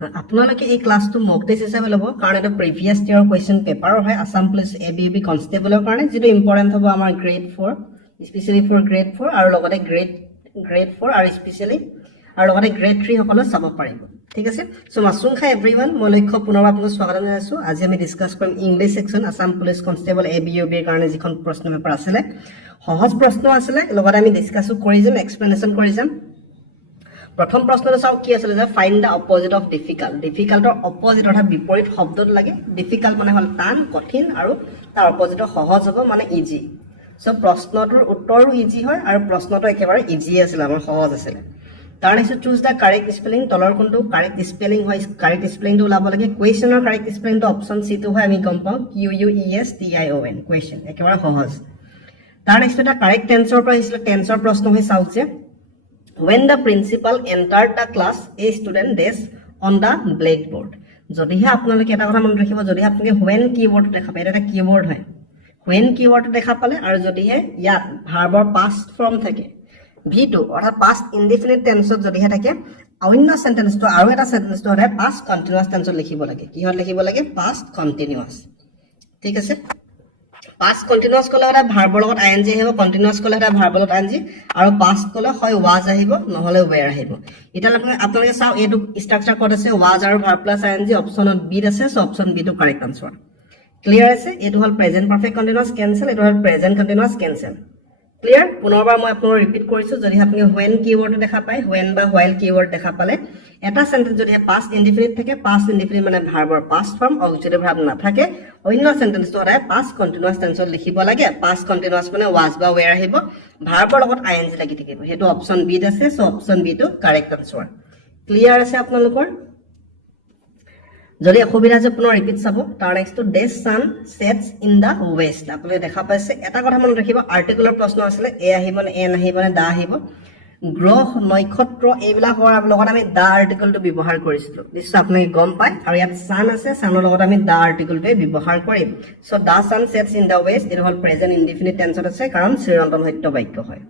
আপোনালোকে এই ক্লাছটো মক টেষ্ট হিচাপে ল'ব কাৰণ এটা প্ৰিভিয়াছ ইয়াৰ কুৱেশ্যন পেপাৰৰ হয় আছাম পুলিচ ABUB কনষ্টেবলৰ কাৰণে যিটো ইম্পৰ্টেণ্ট হ'ব আমাৰ গ্ৰেড 4 স্পেচিয়েলি ফৰ গ্ৰেড 4 আৰু লগতে গ্ৰেড 4 আৰু স্পেচিয়েলি আৰু লগতে গ্ৰেড 3 সকলো চাব পাৰিব ঠিক আছে সো মাছুংখা এভৰিৱান মই লক্ষ্য পুনৰবাৰ আপোনাক স্বাগতম জনাইছো আজি আমি ডিসকাস কৰিম English section Assam police constable ABUB ৰ কাৰণে যিখন প্ৰশ্ন পেপাৰ আছিল সহজ প্ৰশ্ন আছিল লগতে আমি ডিসকাসও কৰি যাম এক্সপ্লেনেশন কৰি যাম প্ৰথম প্ৰশ্নটো চাও কি আছিল যে find the opposite of difficult ডিফিকাল্টৰ অপোজিট অৰ্থাৎ বিপৰীত শব্দটো লাগে ডিফিকাল্ট মানে হল টান কঠিন আৰু তাৰ অপোজিট সহজ হ'ব মানে ইজি সো প্ৰশ্নটোৰ উত্তৰো ইজি হয় আৰু প্ৰশ্নটো একেবাৰে ইজি আছিল আমাৰ সহজ আছিল তাৰ নেক্সট চুজ দা কাৰেক্ট স্পেলিং তলৰ কোনটো কাৰেক্ট স্পেলিং হয় কাৰেক্ট স্পেলিংটো ওলাব লাগে কোৱেশ্চনৰ কাৰেক্ট স্পেলিংটো অপচন সি টো হয় আমি গম পাওঁ QUESTION কোৱেশ্চন একেবাৰে সহজ তাৰ নেক্সট এটা কাৰেক্ট টেন্সৰ পৰা আহিছিল টেন্সৰ প্ৰশ্ন হৈ চাওক যে when the principal entered the class a student desk on the blackboard যদিহে আপোনালোকে এটা কথা মনত ৰাখিব যদিহে আপোনালোকে when কিৱৰ্ড দেখা পায় এটা কিৱৰ্ড হয় when কিৱৰ্ড দেখা পালে আৰু যদিহে ইয়াত ভাৰ্বৰ past form থাকে v2 অৰ্থাৎ past indefinite tenseত যদিহে থাকে অন্য সেন্টেন্সটো আৰু এটা সেন্টেন্সটো হয় past continuous tenseত লিখিব লাগে কিহত লিখিব লাগে past continuous ঠিক আছে past continuous কলে এটা ভাৰ্বৰ লগত ing আহিব continuous কলে এটা ভাৰ্বৰ লগত ing আৰু past কলে হয় was আহিব নহলে were আহিব এটা আপোনালোকে চাও এটো স্ট্ৰাকচাৰ কোড আছে was আৰু verb plus ing অপচনত b আছে সো অপচন b টো কাৰেক্ট আনসাৰ ক্লিয়াৰ আছে এটো হল প্ৰেজেন্ট পাৰফেক্ট কন্টিনিউয়াস ক্যান্সেল এটো হল প্ৰেজেন্ট কন্টিনিউয়াস ক্যান্সেল ক্লিয়াৰ পুনৰবাৰ মই আপোনাক ৰিপিট কৰিছো যদি আপুনি when কিৱৰ্ড দেখা পায় when বা while কিৱৰ্ড দেখা পালে এটা সেন্টেন্স যদি past indefinite থাকে past indefinite মানে ভাৰ্বৰ past form অক্সিলাৰি ভাৰ্ব না থাকে অন্য সেন্টেন্সটো হয় past continuous tense লিখিব লাগে past continuous মানে was বা were আহিব ভাৰ্বৰ লগত ing লাগি থাকিব হেতু অপচন বি আছে সো অপচন বি টো কাৰেক্ট আনসাৰ ক্লিয়াৰ আছে আপোনালোকৰ যদি অসুবিধা আছে পুনৰ ৰিপিট চাব তাৰ next the sun sets in the west আপোনালোকে দেখা পাইছে এটা কথা মনত ৰাখিব আৰ্টিকুলৰ প্ৰশ্ন আছিল এ আহিব নে এন আহিব নে দা আহিব গ্ৰহ নক্ষত্ৰ এইবিলাক হোৱাৰ লগত আমি দা আৰ্টিকলটো ব্যৱহাৰ কৰিছিলো নিশ্চয় আপোনালোকে গম পায় আৰু ইয়াত সান আছে সানৰ লগত আমি দা আৰ্টিকলটো ব্যৱহাৰ কৰিম so the sun sets in the west এটো হল প্ৰেজেন্ট ইনডিফিনিট টেন্সত আছে কাৰণ চিৰন্তন সত্য বাক্য হয়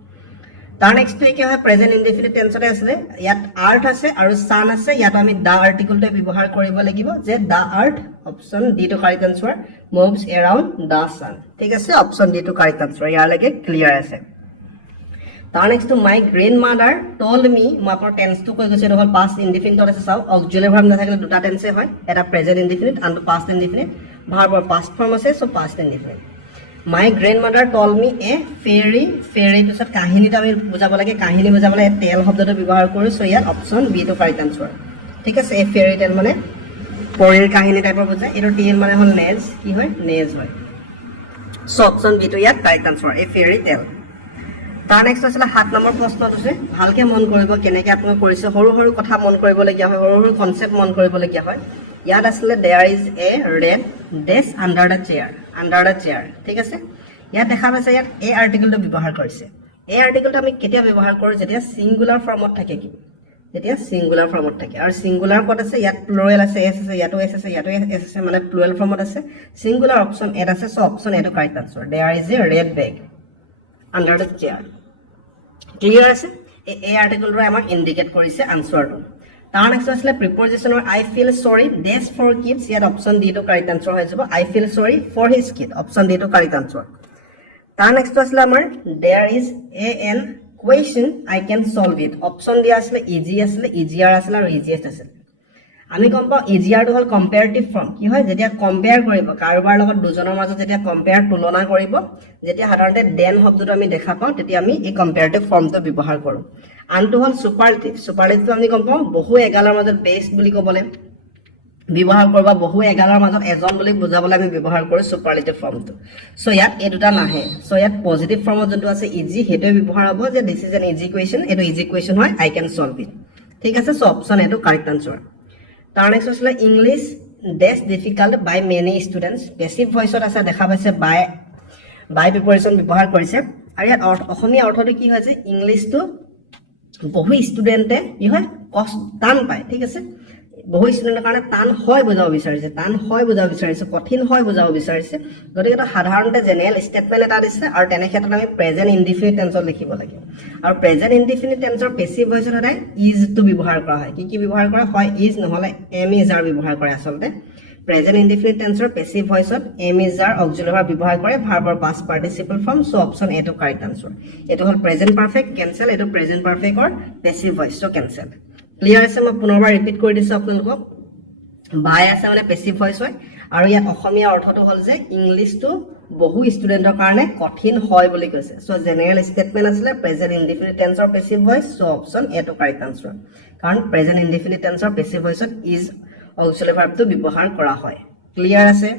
তাৰ নেক্সট কি হয় প্ৰেজেন্ট ইনডিফিনিট টেন্সত আছে ইয়াত আৰ্ট আছে আৰু সান আছে ইয়াত আমি দা আৰ্টিকলটো ব্যৱহাৰ কৰিব লাগিব যে দা আৰ্ট অপচন ডি টো কাৰেক্ট আনসাৰ মুভস এৰাউন্ড দা সান ঠিক আছে অপচন ডি টো কাৰেক্ট আনসাৰ ইয়াৰ লাগে ক্লিয়াৰ আছে তাৰ নেক্সট মাই গ্ৰেণ্ডমাদাৰ টল্ড মি মই আপোনাৰ টেন্সটো কৈ গৈছে হল পাষ্ট ইনডিফিনিট আছে চাও অক্সিলাৰি ভাৰ্ব নাথাকিলে দুটা টেন্সে হয় এটা প্ৰেজেন্ট ইনডিফিনিট আৰু পাষ্ট ইনডিফিনিট ভাৰ্বৰ পাষ্ট ফৰ্ম আছে so past indefinite my grandmother told me a fairy পিছত কাহিনীটো আমি বুজাব লাগে কাহিনী বুজাবলৈ টেল শব্দটো ব্যৱহাৰ কৰোঁ সো ইয়াত অপচন বি টো কাৰেক্ট আনসাৰ ঠিক আছে এ ফেৰী টেল মানে পৰীৰ কাহিনী টাইপৰ বুজায় এটো টেল মানে হল নেজ কি হয় নেজ হয় সো অপচন বি টো ইয়াত কাৰেক্ট আনসাৰ এ ফেৰী টেল তাৰ নেক্সট আছে 7 নম্বৰ প্ৰশ্নটো আছে ভালকে মন কৰিব কেনেকৈ আপুনি কৰিছে সৰু সৰু কথা মন কৰিব লগিয়া হয় সৰু সৰু কনসেপ্ট মন কৰিব লগিয়া হয় ইয়াত আসলে there is a red desk under the chair ঠিক আছে ইয়াত দেখা পাইছে ইয়াত এ আৰ্টিকলটো ব্যৱহাৰ কৰিছে এই আৰ্টিকলটো আমি কেতিয়া ব্যৱহাৰ কৰো যেতিয়া সিঙ্গুলাৰ ফৰ্মত থাকে কি যেতিয়া সিঙ্গুলাৰ ফৰ্মত থাকে আৰু সিঙ্গুলাৰ কত আছে ইয়াত প্লুৰেল আছে এস আছে ইয়াতো এস আছে ইয়াতো এস আছে মানে প্লুৰেল ফৰ্মত আছে সিঙ্গুলাৰ অপচন এড আছে সো অপচন এ টো correct answer there is a red bag under the chair clear আছে এই আৰ্টিকলটো আমাক ইন্ডিকেট কৰিছে আনসাৰটো তাৰ নেক্সট আছে প্ৰিপজিশনৰ I feel sorry dash for kids ইয়াত অপচন ডি টো কাৰেক্ট আনসাৰ হৈ যাব I feel sorry for his kid option D টো কাৰেক্ট আনসাৰ তাৰ নেক্সট আছে আমাৰ there is a an question I can solve it option দিয়া আছে ইজি আছে ইজিয়াৰ আছে আৰু ইজিয়েষ্ট আছে আমি গম পাওঁ ইজিয়াৰটো হল কম্পেয়াৰেটিভ ফৰ্ম কি হয় যেতিয়া কম্পেয়াৰ কৰিব কাৰোবাৰ লগত দুজনৰ মাজত যেতিয়া কম্পেয়াৰ তুলনা কৰিব যেতিয়া সাধাৰণতে দেন শব্দটো আমি দেখা পাওঁ তেতিয়া আমি এই কম্পেয়াৰেটিভ ফৰ্মটো ব্যৱহাৰ কৰোঁ আনটো হল সুপাৰলেটিভ আমি গম পাওঁ বহু এগালৰ মাজত বেষ্ট বুলি ক'বলৈ ব্যৱহাৰ কৰবা বহু এগালৰ মাজত এজন বুলি বুজাবলৈ আমি ব্যৱহাৰ কৰোঁ সুপাৰলেটিভ ফৰ্মটো সো ইয়াত এই দুটা নাহে সো ইয়াত পজিটিভ ফৰ্মত যোনটো আছে ইজি হেটো ব্যৱহাৰ হ'ব যে this is an easy question এটো ইজি কুৱেশ্চন হয় আই ক্যান সলভ ইট ঠিক আছে সো অপচন এটো কাৰেক্ট আনসাৰ তাৰ নেক্সট আছে ইংলিছ ডেস ডিফিকাল্ট বাই মেনি ষ্টুডেন্টস পেসিভ ভয়েসত আছে দেখা পাইছে বাই প্ৰিপজিশন ব্যৱহাৰ কৰিছে আৰু ইয়াত অসমীয়া অৰ্থটো কি হয় যে ইংলিছটো বহু ষ্টুডেন্টে কি হয় টান পায় ঠিক আছে বহু ষ্টুডেণ্টৰ কাৰণে টান হয় বুজাব বিচাৰিছে কঠিন হয় বুজাব বিচাৰিছে গতিকে এটা সাধাৰণতে জেনেৰেল ষ্টেটমেণ্ট এটা দিছে আৰু তেনে ক্ষেত্ৰত আমি প্ৰেজেণ্ট ইনডিফিনিট টেন্সত লিখিব লাগে আৰু প্ৰেজেণ্ট ইনডিফিনিট টেন্সৰ পেছিভ ভইচত সদায় ইজটো ব্যৱহাৰ কৰা হয় কি ব্যৱহাৰ কৰা হয় ইজ নহ'লে এম ইজ আৰ ব্যৱহাৰ কৰে আচলতে প্ৰেজেণ্ট ইনডিফিনিট টেন্সৰ পেছিভ ভইচত am is are auxiliary verb ব্যৱহাৰ কৰে ভাৰ্বৰ past participle form so option A টো কাৰেক্ট আনসাৰ এটো হ'ল প্ৰেজেণ্ট পাৰফেক্ট কেনসেল এটো প্ৰেজেণ্ট পাৰফেক্টৰ passive voice so cancel clear আছে মই পুনৰবাৰ ৰিপিট কৰি দিছো আপোনালোকক বাই আছে মানে পেছিভ ভইচ হয় আৰু ইয়াত অসমীয়া অৰ্থটো হ'ল যে ইংলিশটো বহু ষ্টুডেণ্টৰ কাৰণে কঠিন হয় বুলি কৈছে সো জেনেৰেল ষ্টেটমেণ্ট আছিলে প্ৰেজেণ্ট ইনডিফিনিট টেন্সৰ passive voice so option A টো কাৰেক্ট আনসাৰ কাৰণ প্ৰেজেণ্ট ইনডিফিনিট টেন্সৰ পেছিভ ভইচত ইজ অক্সিলাৰী ভাৰ্বটো ব্যৱহাৰ কৰা হয় ক্লিয়াৰ আছে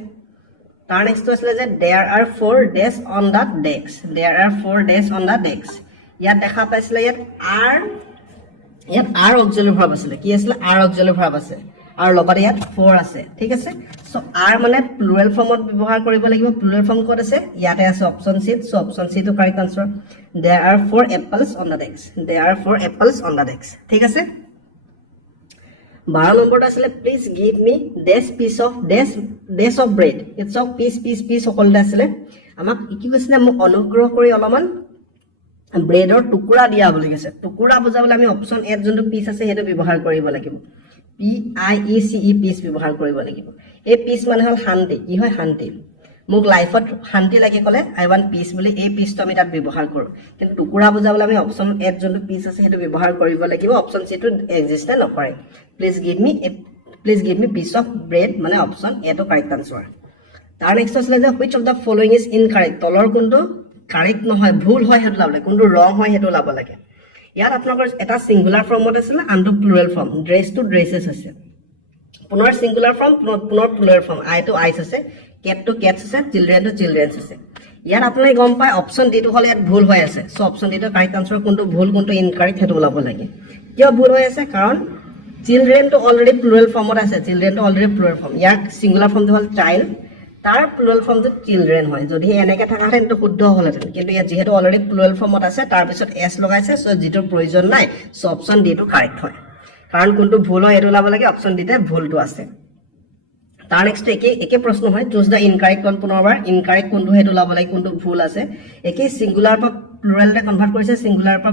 তাৰ নেক্সটটো আছিলে যে there are 4 days on the desk ইয়াত দেখা পাইছিলে ইয়াত আৰ অক্সিলাৰী ভাৰ্ব আছিলে কি আছিলে আৰ অক্সিলাৰী ভাৰ্ব আছে আৰু লগতে ইয়াত 4 আছে ঠিক আছে সো আৰ মানে প্লুৰেল ফৰ্মত ব্যৱহাৰ কৰিব লাগিব প্লুৰেল ফৰ্ম ক'ত আছে ইয়াতে আছে option C so option C টো correct answer there are 4 apples on the desk ঠিক আছে 12 নম্বৰটো আছিলে please give me dash of bread it's of piece সকলতে আছিলে আমাক কি কৈছিলে মোক অনুগ্ৰহ কৰি অলপমান ব্ৰেডৰ টুকুৰা দিয়া বুলি কৈছে টুকুৰা বুজাবলৈ আমি অপচন এ যোনটো পিচ আছে সেইটো ব্যৱহাৰ কৰিব লাগিব PIECE পিচ ব্যৱহাৰ কৰিব লাগিব এই পিচ মানে হ'ল শান্তি কি হয় শান্তি মোক লাইফত শান্তি লাগে ক'লে আই ওয়ান্ট পিচ বুলি এই পিচটো আমি তাত ব্যৱহাৰ কৰোঁ কিন্তু টুকুৰা বুজাবলৈ আমি অপচন এ যোনটো পিচ আছে সেইটো ব্যৱহাৰ কৰিব লাগিব অপচন সি টো এক্সিষ্ট নকৰে please give me piece of bread মানে অপচন এ টো কাৰেক্ট আনসাৰ তাৰ নেক্সট আছিলে যে which of the following is incorrect তলৰ কোনটো কাৰেক্ট নহয় ভুল হয় সেইটো লাভ লাগে কোনটো ৰং হয় সেইটো লাভ লাগে ইয়াত আপোনালোকৰ এটা সিঙ্গুলাৰ ফৰ্মত আছিলে আনটো plural form dress to dresses আছে পুনৰ সিঙ্গুলাৰ ফৰ্ম পুনৰ plural form eye to eyes আছে কেট টু কেটছ আছে চিলড্ৰেন টু চিলড্ৰেনছ আছে ইয়াত আপোনালোকে গম পায় অপচন ডি টো হ'ল ইয়াত ভুল হৈ আছে সো অপচন ডি টো কাৰেক্ট আনসাৰ কোনটো ভুল কোনটো ইনকাৰেক্ট সেইটো ওলাব লাগে কিয় ভুল হৈ আছে কাৰণ চিলড্ৰেন টো অলৰেডি প্লুৰেল ফৰ্মত আছে ইয়াৰ সিঙ্গুলাৰ ফৰ্মটো হ'ল চাইল্ড তাৰ প্লুৰেল ফৰ্মটো চিলড্ৰেন হয় যদি এনেকে থাকাহেঁতেন তো শুদ্ধ হ'লহেঁতেন কিন্তু ইয়াত যেহেতু অলৰেডি প্লুৰেল ফৰ্মত আছে তাৰ পিছত এছ লগাইছে সো যিটো প্ৰয়োজন নাই সো অপচন ডি টো কাৰেক্ট হয় কাৰণ কোনটো ভুল হয় এইটো ওলাব লাগে অপচন ডিতে ভুলটো আছে তাৰ নেক্সট একে প্ৰশ্ন হয় চুজ দা ইনকাৰেক্ট ওয়ান পুনৰবাৰ ইনকাৰেক্ট কোনটো হেতু লাভ লাগে কোনটো ভুল আছে একে সিঙ্গুলাৰ পৰা প্লুৰেলতে কনভাৰ্ট কৰিছে সিঙ্গুলাৰ পৰা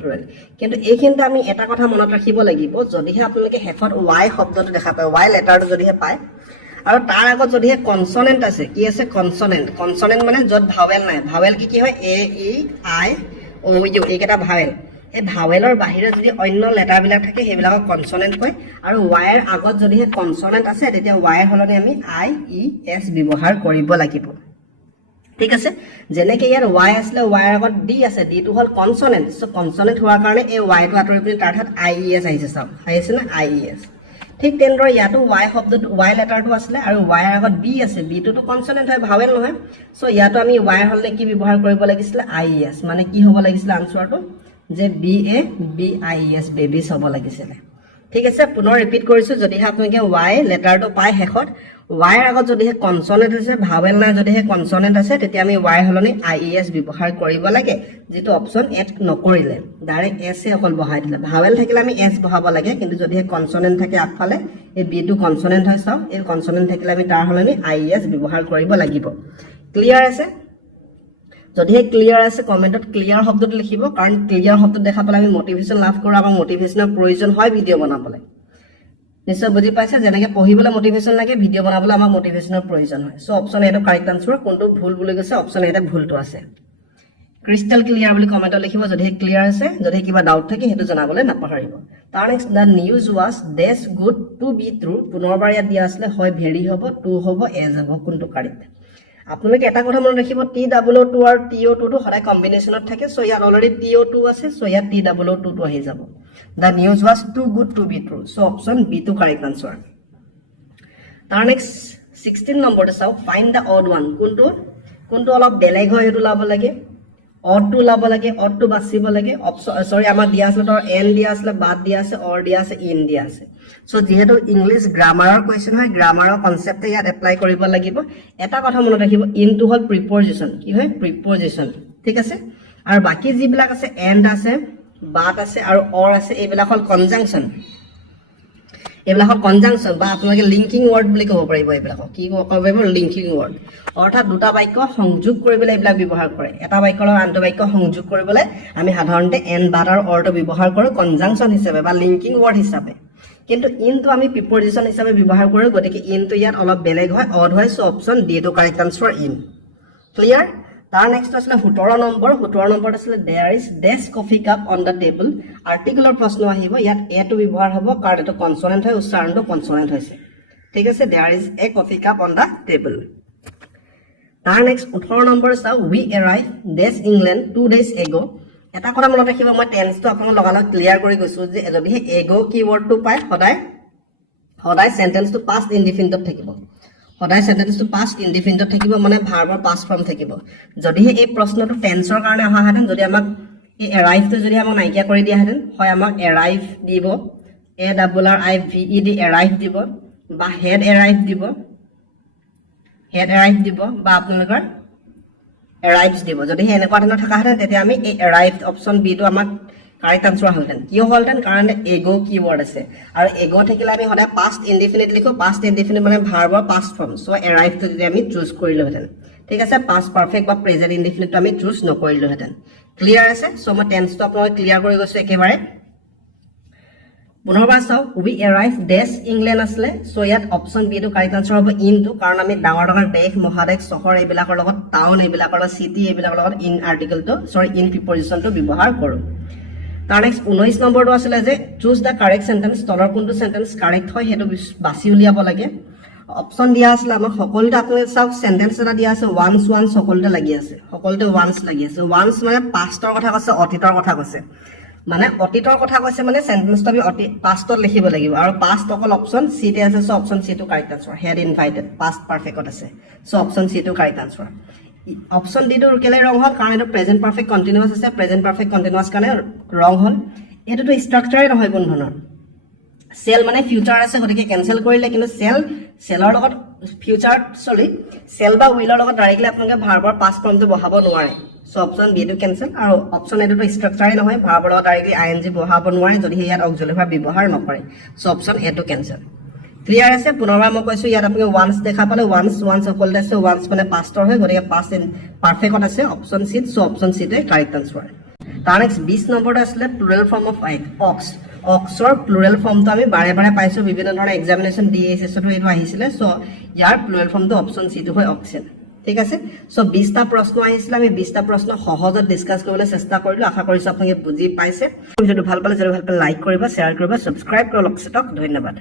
প্লুৰেল কিন্তু এইখিনিতে আমি এটা কথা মনত ৰাখিব লাগিব যদিহে আপোনালোকে হেফত ওয়াই শব্দটো দেখা পায় ওয়াই লেটাৰটো যদিহে পায় আৰু তাৰ আগত যদিহে কনসনেন্ট আছে কি আছে কনসনেন্ট মানে যত ভাৱেল নাই ভাৱেল কি হয় এ ই আই ও ইউ এইকেইটা ভাৱেল এই ভাৱেলৰ বাহিৰে যদি অন্য লেটাৰ বিলাক থাকে সেইবিলাকক কনসনেন্ট কয় আৰু ওয়াইৰ আগত যদিহে কনসনেন্ট আছে তেতিয়া ওয়াইৰ হলনি আমি আই ই এছ ব্যৱহাৰ কৰিব লাগিব ঠিক আছে যেনেকৈ ইয়াৰ ওয়াই আসলে ওয়াইৰ আগত ডি আছে ডি টো হল কনসনেন্ট সো কনসনেন্ট হোৱাৰ কাৰণে এই ওয়াই টো আঁতৰি পিনি তাৰ ঠাইত আই ই এছ আহিছে চাওক আহিছে না আই ই এছ ঠিক তেনেদৰে ইয়াতো ওয়াই শব্দটো ওয়াই লেটাৰটো আসলে আৰু ওয়াইৰ আগত বি আছে বি টো কনসনেন্ট হয় ভাৱেল নহয় সো ইয়াতো আমি ওয়াইৰ হলে কি ব্যৱহাৰ কৰিব লাগিছিল আই ই এছ মানে কি হ'ব লাগিছিল আনসাৰটো যে BABIES বেবিজ হ'ব লাগিছিল ঠিক আছে পুনৰ ৰিপিট কৰিছো যদিহে আপোনালোকে ওয়াই লেটাৰটো পায় হেখত ওয়াইৰ আগত যদিহে কনসনেন্ট আছে ভাৱেল নাই যদিহে কনসনেন্ট আছে তেতিয়া আমি ওয়াই হলনি IES ব্যৱহাৰ কৰিব লাগে যেটো অপচন এড নকৰিলে ডাইৰেক্ট এছ এ অকল বহাই দিলে ভাৱেল থাকিলে আমি এছ বহাব লাগে কিন্তু যদিহে কনসনেন্ট থাকে আগফালে এই বি টো কনসনেন্ট হয় চাও এই কনসনেন্ট থাকিলে আমি তাৰ হলনি IES ব্যৱহাৰ কৰিব লাগিব ক্লিয়াৰ আছে যদিহে ক্লিয়াৰ আছে কমেন্টত ক্লিয়াৰ শব্দটো লিখিব কাৰণ ক্লিয়াৰ শব্দ দেখা পালে আমি মোটিভেশন লাভ কৰা বা মোটিভেশনৰ প্ৰয়োজন হয় ভিডিও বনাবলৈ নিশ্চয় বুজি পাইছে যেনেকৈ পঢ়িবলৈ মোটিভেশন লাগে ভিডিও বনাবলৈ আমাৰ মোটিভেশনৰ প্ৰয়োজন হয় সো অপচন এটো কাৰেক্ট আনসাৰ কোনটো ভুল বুলি কৈছে অপচন এতে ভুলটো আছে ক্ৰিস্টাল ক্লিয়াৰ বুলি কমেন্টত লিখিব যদিহে ক্লিয়াৰ আছে যদি কিবা ডাউট থাকে হেতু জনাবলৈ নাপাহৰিব তাৰ next the news was dash good to be true পুনৰবাৰ ইয়াত দিয়া আছে হয় ভেৰি হ'ব টু হ'ব এজ হ'ব কোনটো কাৰেক্ট আপোনালোকে এটা কথা মনত ৰাখিব TWO2 আৰু TO2 টো সদায় কম্বিনেশনত থাকে সো ইয়াত অলৰেডি TO2 আছে সো ইয়াত TWO2 টো আহি যাব The news was too good to be true so option B to correct answer তাৰ নেক্সট 16 নম্বৰটো চাও find the odd one কোনটো অলপ বেলেগ হয় এটো লাভ লাগে odd to লাভ লাগে odd to বাছিব লাগে সৰি আমাৰ দিয়া আছে তাৰ n দিয়া আছে বাদ দিয়া আছে or দিয়া আছে in দিয়া আছে সো যেহেতু ইংলিশ গ্ৰামাৰৰ কোৱেশ্চন হয় গ্ৰামাৰৰ কনসেপ্টে ইয়াত এপ্লাই কৰিব লাগিব এটা কথা মনত ৰাখিব in to হল প্ৰিপজিশন কি হয় প্ৰিপজিশন ঠিক আছে আৰু বাকি যিবিলাক আছে and আছে বাট আছে আৰু or আছে এইবিলাক হল কনজাংশন এইবিলাকৰ কনজাংচন বা আপোনালোকে লিংকিং ৱৰ্ড বুলি ক'ব পাৰিব এইবিলাকক কি ক'ব পাৰিব লিংকিং ৱৰ্ড অৰ্থাৎ দুটা বাক্য সংযোগ কৰিবলৈ এইবিলাক ব্যৱহাৰ কৰে এটা বাক্যৰ লগত আনটো বাক্য সংযোগ কৰিবলৈ আমি সাধাৰণতে এণ্ড বাট আৰু অৰটো ব্যৱহাৰ কৰোঁ কনজাংচন হিচাপে বা লিংকিং ৱৰ্ড হিচাপে কিন্তু ইনটো আমি প্ৰিপজিশ্যন হিচাপে ব্যৱহাৰ কৰোঁ গতিকে ইনটো ইয়াত অলপ বেলেগ হয় অড হয় সো অপশ্যন ডি টো কাৰেক্ট আনসাৰ ইন ক্লিয়াৰ তাৰ নেক্সট আছিলে 17 নম্বৰত আছিলে there is dash coffee cup on the table আৰ্টিকুলৰ প্ৰশ্ন আহিব ইয়াত এ টো ব্যৱহাৰ হ'ব কাৰণ এইটো কনসনেন্ট হয় উচ্চাৰণটো কনসনেন্ট হৈছে ঠিক আছে there is a coffee cup on the table তাৰ নেক্সট 18 নম্বৰ চাও we arrive dash England 2 days ago এটা কথা মনত ৰাখিব মই টেন্সটো আপোনাক লগালগ ক্লিয়াৰ কৰি গৈছো যে যদি এগো কিৱৰ্ডটো পায় সদায় সেন্টেন্সটো পাষ্ট ইনডিফিনিটত থাকিব সদায় সেন্টেন্সটো পাষ্ট ইনডিফিনিটত থাকিব মানে ভাৰ্বৰ পাষ্ট ফৰ্ম থাকিব যদি এই প্ৰশ্নটো টেন্সৰ কাৰণে অহা হেতেন যদি আমাক এই এৰাইভটো যদি আমাক নাইকিয়া কৰি দিয়া হেতেন হয় আমাক এৰাইভ দিব এ double R I V E D arrive দিব বা হেড এৰাইভ দিব বা আপোনালোকৰ arrives দিব যদি এনেকুৱা ধৰণৰ থকা হেতেন তেতিয়া আমি এই arrived অপচন বি টো আমাক কাৰেক্ট আনসাৰ হলতেন কিয় হলতেন কাৰণ এগো কিৱৰ্ড আছে আৰু এগো থাকিলে আমি সদায় পাষ্ট ইনডিফিনিট লিখো পাষ্ট ইনডিফিনিট মানে ভাৰ্বৰ পাষ্ট ফৰ্ম সো arrived টো যদি আমি চুজ কৰিলো হেতেন ঠিক আছে পাষ্ট পাৰফেক্ট বা প্ৰেজেন্ট ইনডিফিনিট টো আমি চুজ নকৰিলো হেতেন ক্লিয়াৰ আছে সো মই টেন্সটো আপোনাক ক্লিয়াৰ কৰি গৈছো একেবাৰে পুনৰবাৰ চাও উই এৰাইভ ডেছ ইংলেণ্ড আসলে সো ইয়াত অপচন বি টো কাৰেক্ট আনসাৰ হ'ব ইন টো কাৰণ আমি ডাঙৰ দেশ মহাদেশ চহৰ এইবিলাকৰ লগত টাউন এইবিলাকৰ লগত সিটি এইবিলাকৰ লগত ইন আৰ্টিকল টো ইন প্ৰিপজিশন টো ব্যৱহাৰ কৰো তাৰ নেক্সট 19 নম্বৰটো আছিল যে চুজ দা কাৰেক্ট সেন্টেন্স তলৰ কোনটো সেন্টেন্স কাৰেক্ট হয় হেতু বাছি উলিয়াব লাগে অপচন দিয়া আছিল আমাক সকলোতে আপোনালোকে চাওক সেন্টেন্স এটা দিয়া আছে ওয়ান্স সকলোতে লাগি আছে সকলোতে ওয়ান্স লাগি আছে ওয়ান্স মানে পাষ্টৰ কথা কৈছে অতীতৰ কথা কৈছে মানে অতীতৰ কথা কৈছে মানে সেন্টেন্সটো আমি পাষ্টত লিখিব লাগিব আৰু পাষ্ট অকল অপচন সি তে আছে সো অপচন সি টো correct answer had invited past পাৰফেক্টত আছে সো অপচন সি টো কাৰেক্ট আনসাৰ অপচন ডি টো কেলে ৰং হল কাৰণ এটা প্ৰেজেন্ট পাৰফেক্ট কন্টিনিউয়াস আছে প্ৰেজেন্ট পাৰফেক্ট কন্টিনিউয়াস কাৰণে ৰং হল এটোটো স্ট্ৰাকচাৰে নহয় কোন ধৰণৰ সেল মানে ফিউচাৰ আছে গতিকে কেনসেল কৰিলে কিন্তু সেলৰ লগত ফিউচাৰ সেল বা উইলৰ লগত ডাইৰেক্টলি আপোনালোকে ভাৰ্বৰ পাষ্ট ফৰ্মটো বহাব নোৱাৰে সো অপচন বি টো কেনসেল আৰু অপচন এটো স্ট্ৰাকচাৰে নহয় ভাৰ্বৰ লগত ডাইৰেক্টলি আইএনজি বহাব নোৱাৰে যদি ইয়াত অক্সিলাৰি ভাৰ্ব ব্যৱহাৰ নকৰে সো অপচন এ টো কেনসেল ক্লিয়াৰ আছে পুনৰবাৰ মই কৈছো ইয়াত আপুনি ওয়ান্স দেখা পালে ওয়ান্স সকলোতে আছে ওয়ান্স মানে পাষ্টৰ হয় গতিকে পাষ্ট পাৰফেক্টত আছে option C so option C টো কাৰেক্ট আনসাৰ তাৰ নেক্সট 20 নম্বৰটো আছিল প্লুৰেল ফৰ্ম অফ অক্স অক্সৰ প্লুৰেল ফৰ্মটো আমি বাৰে বাৰে পাইছো বিভিন্ন ধৰণৰ এক্সামিনেশন ডিএসএছ টো এটো আহিছিল সো ইয়াৰ প্লুৰেল ফৰ্মটো অপচন সি টো হয় অক্সেন ঠিক আছে সো 20টা প্ৰশ্ন আহিছিল আমি 20টা প্ৰশ্ন সহজত ডিসকাস কৰিবলৈ চেষ্টা কৰিলো আশা কৰিছো আপোনালোকে বুজি পাইছে ভিডিওটো ভাল পালে লাইক কৰিবা শেয়াৰ কৰিবা সাবস্ক্ৰাইব কৰক লক্ষ্যটক ধন্যবাদ